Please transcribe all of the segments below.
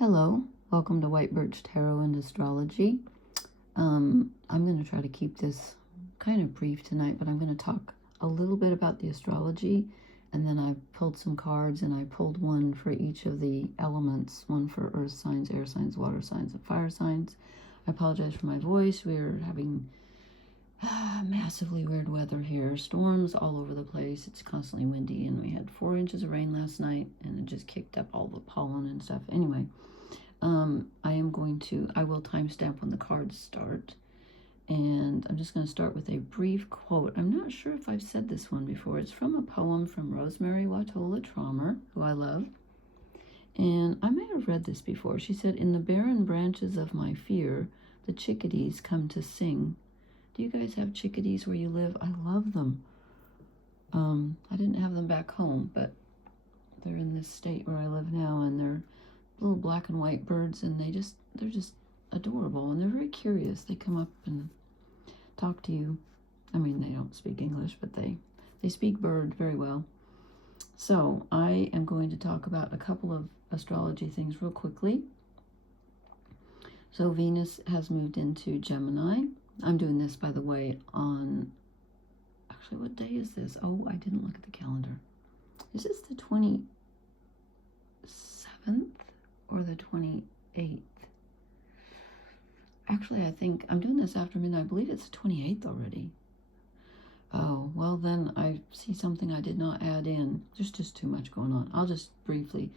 Hello, welcome to White Birch Tarot and Astrology. I'm going to try to keep this kind of brief tonight, but I'm going to talk a little bit about the astrology, and then I pulled some cards, and I pulled one for each of the elements, one for earth signs, air signs, water signs, and fire signs. I apologize for my voice. We're having massively weird weather here. Storms all over the place. It's constantly windy, and we had 4 inches of rain last night, and it just kicked up all the pollen and stuff. Anyway, I will timestamp when the cards start. And I'm just going to start with a brief quote. I'm not sure if I've said this one before. It's from a poem from Rosemary Watola Traumer, who I love. And I may have read this before. She said, "In the barren branches of my fear, the chickadees come to sing." Do you guys have chickadees where you live? I love them. I didn't have them back home, but they're in this state where I live now, and they're little black and white birds, and they're just adorable, and they're very curious. They come up and talk to you. I mean, they don't speak English, but they speak bird very well. So I am going to talk about a couple of astrology things real quickly. So Venus has moved into Gemini. I'm doing this, by the way, on, actually, what day is this? Oh, I didn't look at the calendar. Is this the 27th or the 28th? Actually, I think I'm doing this after midnight. I believe it's the 28th already. Oh, well, then I see something I did not add in. There's just too much going on. I'll just briefly.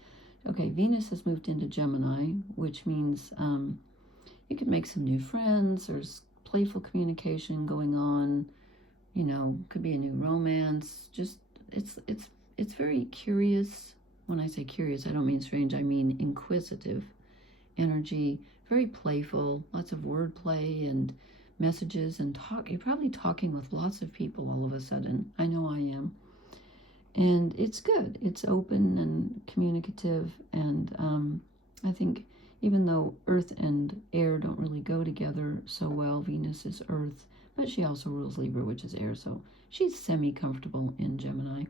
Okay, Venus has moved into Gemini, which means you could make some new friends. There's playful communication going on. You know, could be a new romance. Just it's very curious. When I say curious, I don't mean strange. I mean inquisitive energy. Very playful. Lots of wordplay and messages and talk. You're probably talking with lots of people all of a sudden. I know I am. And it's good. It's open and communicative. And I think even though earth and air don't really go together so well, Venus is earth, but she also rules Libra, which is air. So she's semi-comfortable in Gemini.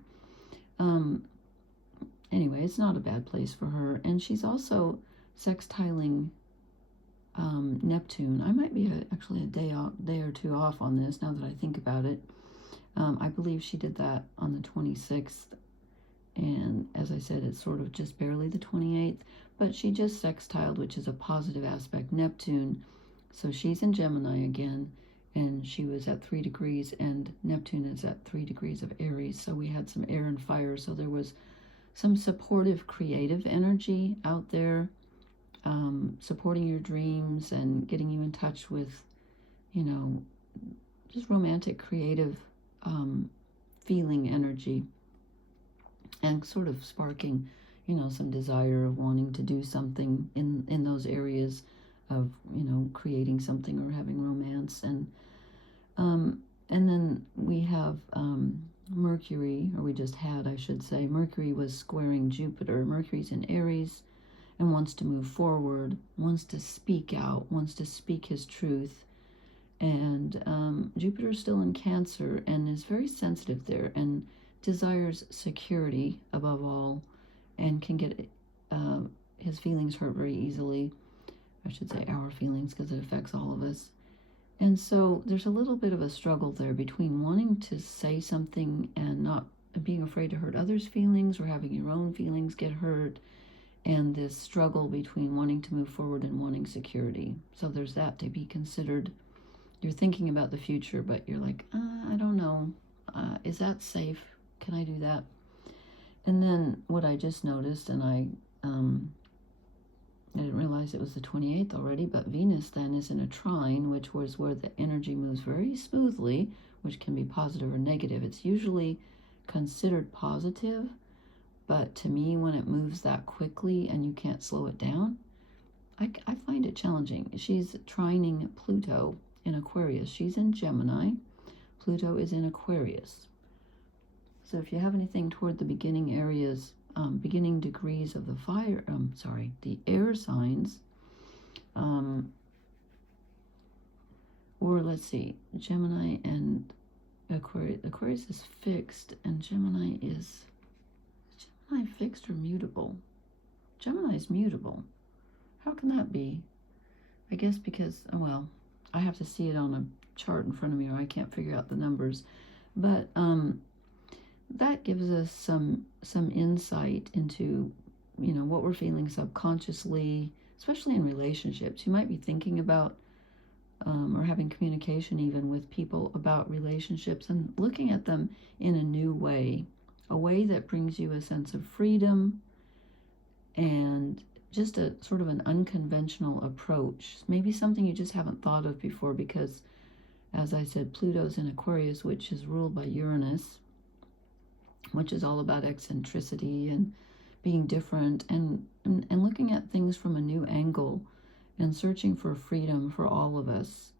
Anyway, it's not a bad place for her. And she's also sextiling Neptune. I might be actually a day or two off on this now that I think about it. I believe she did that on the 26th. And as I said, it's sort of just barely the 28th. But she just sextiled, which is a positive aspect, Neptune. So she's in Gemini again. And she was at 3 degrees. And Neptune is at 3 degrees of Aries. So we had some air and fire. So there was some supportive, creative energy out there. Supporting your dreams and getting you in touch with, you know, just romantic, creative feeling energy, and sort of sparking, you know, some desire of wanting to do something in those areas of, you know, creating something or having romance. And then we have Mercury, or we just had, I should say. Mercury was squaring Jupiter. Mercury's in Aries and wants to move forward, wants to speak out, wants to speak his truth. And Jupiter's still in Cancer and is very sensitive there and desires security above all, and can get his feelings hurt very easily. I should say our feelings, because it affects all of us. And so there's a little bit of a struggle there between wanting to say something and not being afraid to hurt others' feelings, or having your own feelings get hurt, and this struggle between wanting to move forward and wanting security. So there's that to be considered. You're thinking about the future, but you're like, I don't know. Is that safe? Can I do that? And then what I just noticed, and I didn't realize it was the 28th already, but Venus then is in a trine, which was where the energy moves very smoothly, which can be positive or negative. It's usually considered positive, but to me, when it moves that quickly and you can't slow it down, I find it challenging. She's trining Pluto in Aquarius. She's in Gemini. Pluto is in Aquarius. So if you have anything toward the beginning areas, beginning degrees of the air signs, or let's see, Gemini and Aquarius. Aquarius is fixed, and Gemini is Gemini fixed or mutable? Gemini is mutable. How can that be? I guess because, well, I have to see it on a chart in front of me or I can't figure out the numbers. But that gives us some insight into, what we're feeling subconsciously, especially in relationships. You might be thinking about or having communication even with people about relationships and looking at them in a new way, a way that brings you a sense of freedom and just a sort of an unconventional approach. Maybe something you just haven't thought of before because, as I said, Pluto's in Aquarius, which is ruled by Uranus, which is all about eccentricity and being different and looking at things from a new angle and searching for freedom for all of us.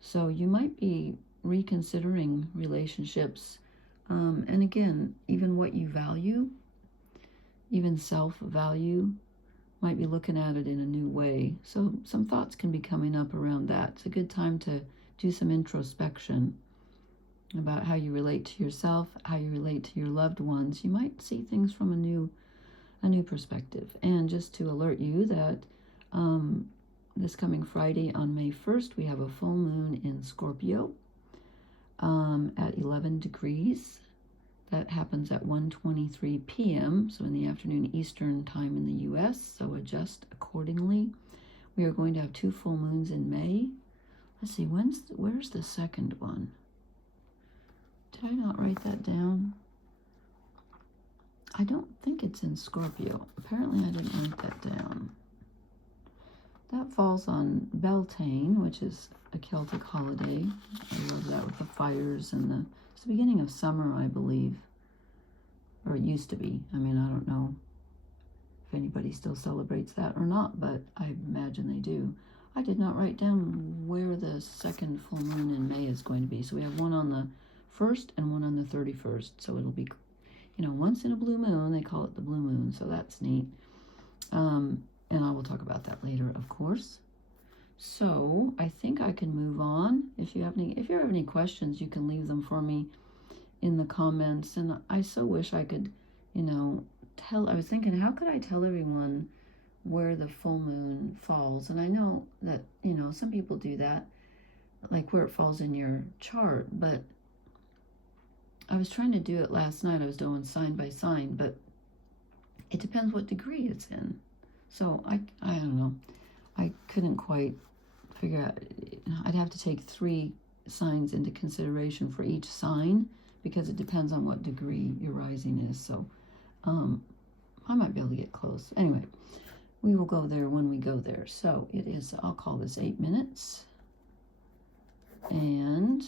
So you might be reconsidering relationships. And again, even what you value, even self-value, might be looking at it in a new way. So some thoughts can be coming up around that. It's a good time to do some introspection about how you relate to yourself, how you relate to your loved ones. You might see things from a new perspective. And just to alert you that this coming Friday on May 1st, we have a full moon in Scorpio at 11 degrees. That happens at 1:23 p.m., so in the afternoon Eastern time in the U.S., so adjust accordingly. We are going to have 2 full moons in May. Let's see, where's the second one? Did I not write that down? I don't think it's in Scorpio. Apparently I didn't write that down. That falls on Beltane, which is a Celtic holiday. I love that with the fires and it's the beginning of summer, I believe. Or it used to be. I mean, I don't know if anybody still celebrates that or not, but I imagine they do. I did not write down where the second full moon in May is going to be. So we have one on the 1st and one on the 31st. So it'll be, once in a blue moon. They call it the blue moon, so that's neat. And I will talk about that later, of course. So I think I can move on. If you have any questions, you can leave them for me in the comments. And I so wish I could, I was thinking, how could I tell everyone where the full moon falls? And I know that, some people do that, like where it falls in your chart, but I was trying to do it last night. I was doing sign by sign, but it depends what degree it's in. So I don't know. I couldn't quite figure out. I'd have to take 3 signs into consideration for each sign because it depends on what degree your rising is. So I might be able to get close. Anyway, we will go there when we go there. So it is, I'll call this 8 minutes. And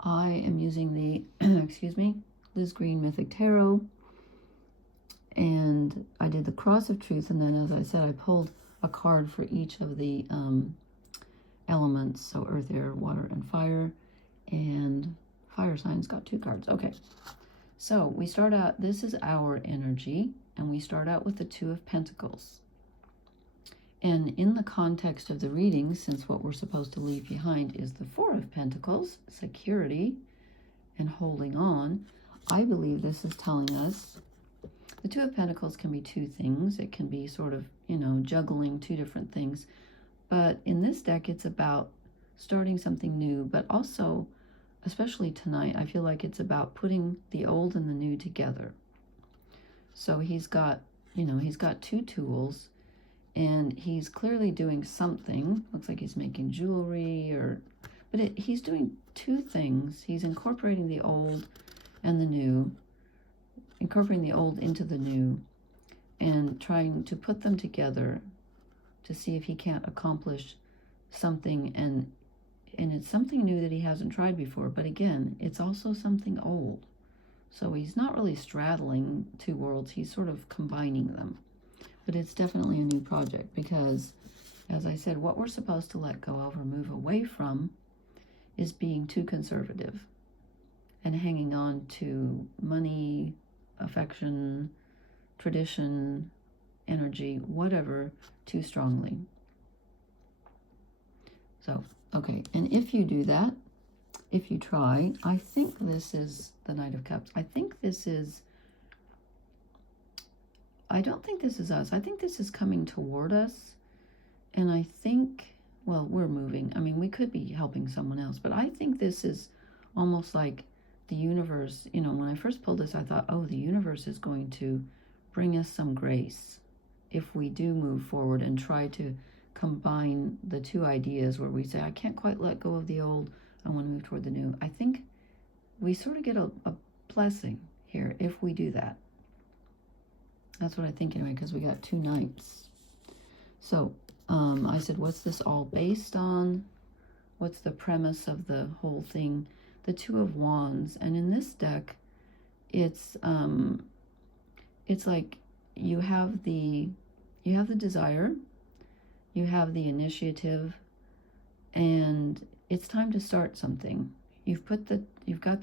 I am using the, Liz Green Mythic Tarot. And I did the Cross of Truth, and then, as I said, I pulled a card for each of the elements, so earth, air, water, and fire. And fire signs got 2 cards. Okay, so we start out, this is our energy, and we start out with the 2 of Pentacles. And in the context of the reading, since what we're supposed to leave behind is the 4 of Pentacles, security and holding on, I believe this is telling us the 2 of Pentacles can be 2 things. It can be sort of, juggling 2 different things. But in this deck, it's about starting something new, but also, especially tonight, I feel like it's about putting the old and the new together. So he's got 2 tools, and he's clearly doing something. Looks like he's making jewelry, but he's doing 2 things. He's incorporating the old and the new, incorporating the old into the new, and trying to put them together to see if he can't accomplish something. And it's something new that he hasn't tried before, but again, it's also something old. So he's not really straddling 2 worlds, he's sort of combining them. But it's definitely a new project because, as I said, what we're supposed to let go of or move away from is being too conservative and hanging on to money, affection, tradition, energy, whatever, too strongly. So, okay, and if you do that, if you try, I think this is the Knight of Cups. I don't think this is us. I think this is coming toward us. And I think, well, we're moving. I mean, we could be helping someone else, but I think this is almost like the universe. You know, when I first pulled this, I thought, oh, the universe is going to bring us some grace if we do move forward and try to combine the two ideas where we say, I can't quite let go of the old, I want to move toward the new. I think we sort of get a blessing here if we do that. That's what I think anyway, because we got 2 knights. So I said, what's this all based on? What's the premise of the whole thing? The 2 of Wands. And in this deck, it's like you have the desire, you have the initiative, and it's time to start something. You've got the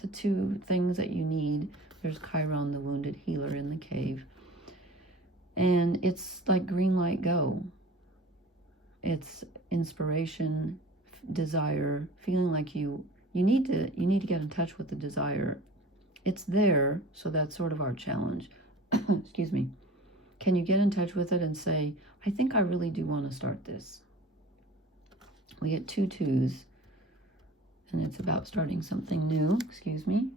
2 things that you need. There's Chiron, the wounded healer in the cave. And it's like green light, go. It's inspiration, desire, feeling like you need to get in touch with the desire. It's there, so that's sort of our challenge. Excuse me. Can you get in touch with it and say, I think I really do want to start this? We get 2 2s, and it's about starting something new. Excuse me.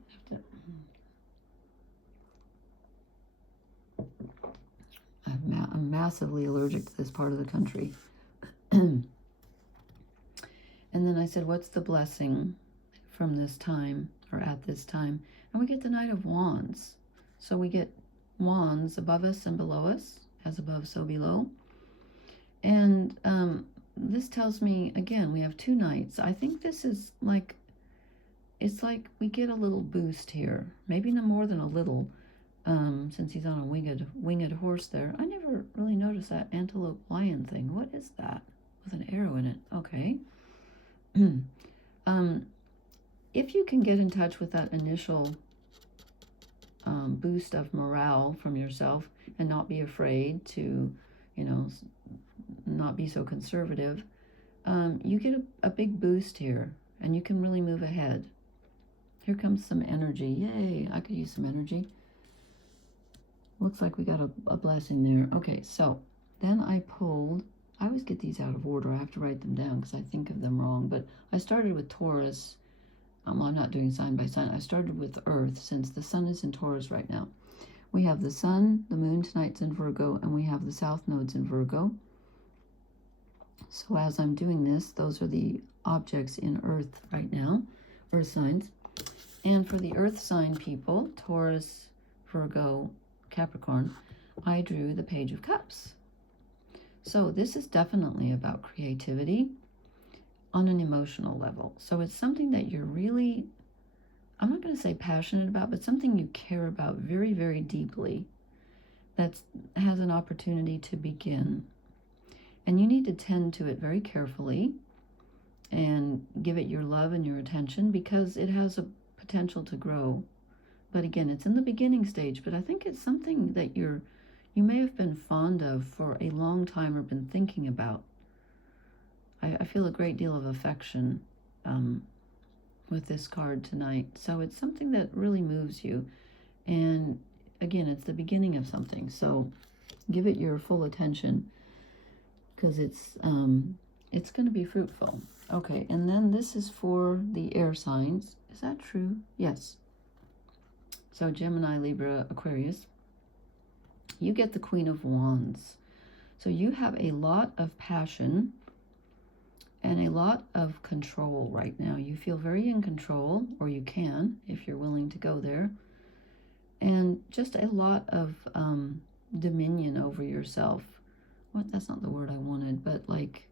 I'm massively allergic to this part of the country. And then I said, what's the blessing from this time or at this time? And we get the Knight of Wands. So we get wands above us and below us, as above, so below. And this tells me, again, we have 2 knights. I think this is like, it's like we get a little boost here. Maybe no more than a little, since he's on a winged horse there. I never really noticed that antelope lion thing. What is that? With an arrow in it. Okay. If you can get in touch with that initial boost of morale from yourself and not be afraid to, you know, not be so conservative, you get a big boost here and you can really move ahead. Here comes some energy. Yay, I could use some energy. Looks like we got a blessing there. Okay, so then I pulled, I always get these out of order. I have to write them down because I think of them wrong. But I started with Taurus. I'm not doing sign by sign. I started with Earth since the sun is in Taurus right now. We have the sun, the moon tonight's in Virgo, and we have the south nodes in Virgo. So as I'm doing this, those are the objects in Earth right now, Earth signs. And for the Earth sign people, Taurus, Virgo, Capricorn, I drew the Page of Cups. So this is definitely about creativity on an emotional level. So it's something that you're really, I'm not going to say passionate about, but something you care about very, very deeply that has an opportunity to begin. And you need to tend to it very carefully and give it your love and your attention because it has a potential to grow. But again, it's in the beginning stage, but I think it's something that you may have been fond of for a long time or been thinking about. I feel a great deal of affection with this card tonight. So it's something that really moves you. And again, it's the beginning of something. So give it your full attention because it's going to be fruitful. Okay, and then this is for the air signs. Is that true? Yes. So Gemini, Libra, Aquarius. You get the Queen of Wands. So you have a lot of passion and a lot of control right now. You feel very in control, or you can, if you're willing to go there. And just a lot of dominion over yourself. That's not the word I wanted, but like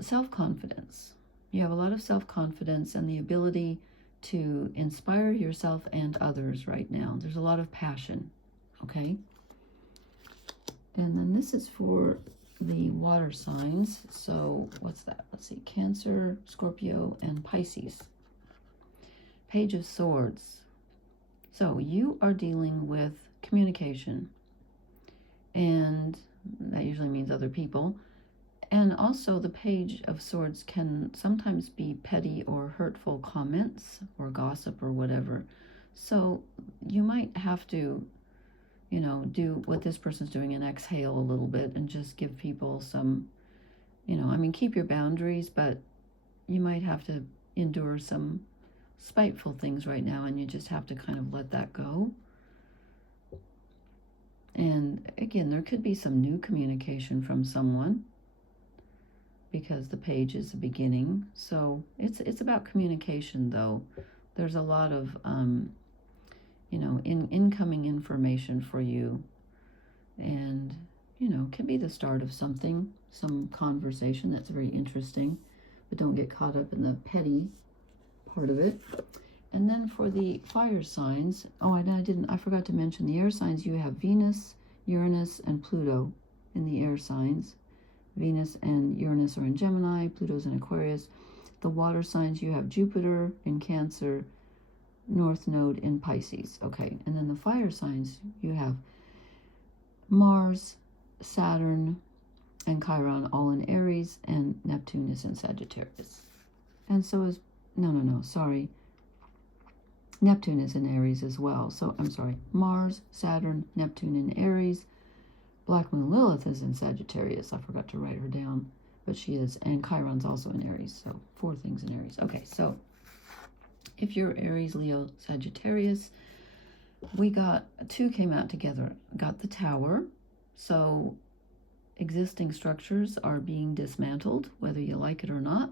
self-confidence. You have a lot of self-confidence and the ability to inspire yourself and others right now. There's a lot of passion, okay? And then this is for the water signs. So what's that? Let's see, Cancer, Scorpio, and Pisces. Page of Swords. So you are dealing with communication, and that usually means other people. And also the Page of Swords can sometimes be petty or hurtful comments or gossip or whatever. So you might have to, you know, do what this person's doing and exhale a little bit and just give people some You know, I mean, keep your boundaries, but you might have to endure some spiteful things right now, and you just have to kind of let that go. And again, there could be some new communication from someone, because the page is the beginning. So it's about communication, though. There's a lot of you know, incoming information for you, and you know, can be the start of something, some conversation that's very interesting. But don't get caught up in the petty part of it. And then for the fire signs, oh, I forgot to mention the air signs. You have Venus, Uranus, and Pluto in the air signs. Venus and Uranus are in Gemini, Pluto's in Aquarius. The water signs, you have Jupiter in Cancer, North Node in Pisces. Okay, and then the fire signs, you have Mars, Saturn, and Chiron all in Aries, and Neptune is in Sagittarius. And so is, sorry. Neptune is in Aries as well. So, I'm sorry, Mars, Saturn, Neptune in Aries. Black Moon Lilith is in Sagittarius. I forgot to write her down, but she is. And Chiron's also in Aries. So 4 things in Aries. Okay, so if you're Aries, Leo, Sagittarius, we got 2 came out together. Got the Tower. So existing structures are being dismantled, whether you like it or not.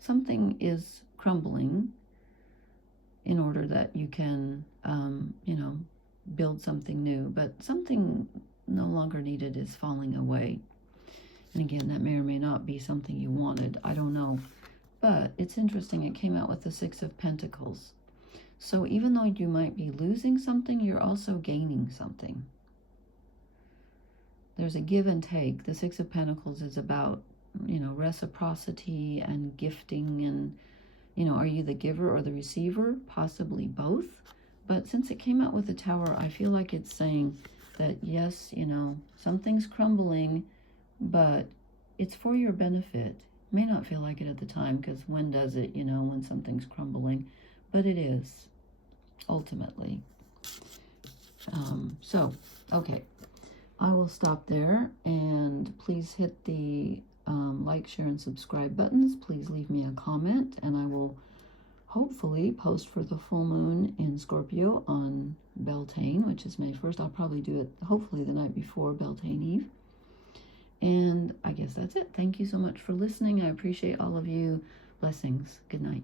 Something is crumbling in order that you can, you know, build something new. But something no longer needed is falling away. And again, that may or may not be something you wanted. I don't know. But it's interesting. It came out with the 6 of Pentacles. So even though you might be losing something, you're also gaining something. There's a give and take. The 6 of Pentacles is about, you know, reciprocity and gifting, and, you know, are you the giver or the receiver? Possibly both. But since it came out with the Tower, I feel like it's saying that, yes, you know, something's crumbling, but it's for your benefit. May not feel like it at the time, because when does it, you know, when something's crumbling? But it is, ultimately. So, okay. I will stop there, and please hit the like, share, and subscribe buttons. Please leave me a comment, and I will hopefully post for the full moon in Scorpio on Beltane, which is May 1st. I'll probably do it hopefully the night before Beltane Eve. And I guess that's it. Thank you so much for listening. I appreciate all of you. Blessings. Good night.